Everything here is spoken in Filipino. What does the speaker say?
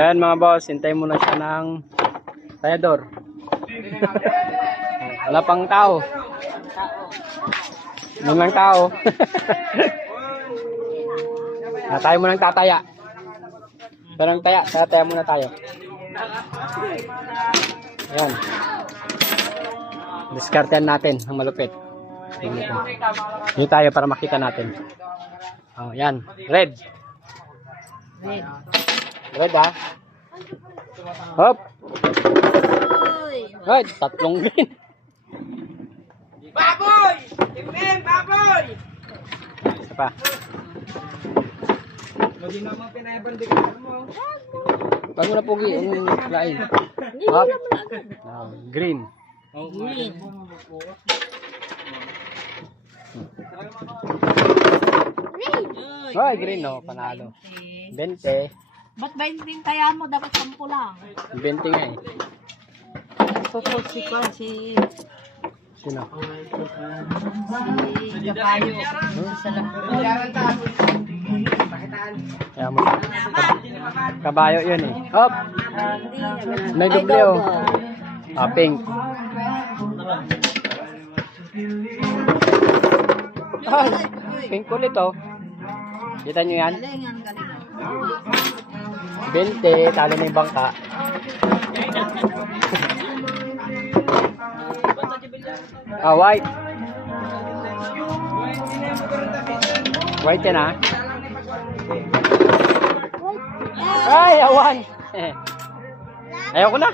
Ayan mga boss, hintay muna siya ng tayador. Wala pang tao. Yun lang tao. Tayo muna ng tataya. Parang tataya muna tayo. Ayan. Diskartehan natin ang malupit. Dito tayo para makita natin. Oh, yan. Red. Red ha. Hop. Right, tatlong green. Baboy! Tingin, baboy! Isa pa. Hindi naman pinayabandigan mo. Pag mo na pogi, ang lain. Hop. Green. Green. Ay, green no, panalo. 20. Ba't 20 kaya mo? Dapat 10 lang. 20 nga eh. Pupusi ko si Sino? Gabayo. Sa Kaya mo. Kabayo yun eh. Hop. May doble oh. Pink. Ay, pink ulit oh. Kita nyo yan? 20, talo na yung bangka. White. White yan ah. Ay, awan. Ayaw ko na.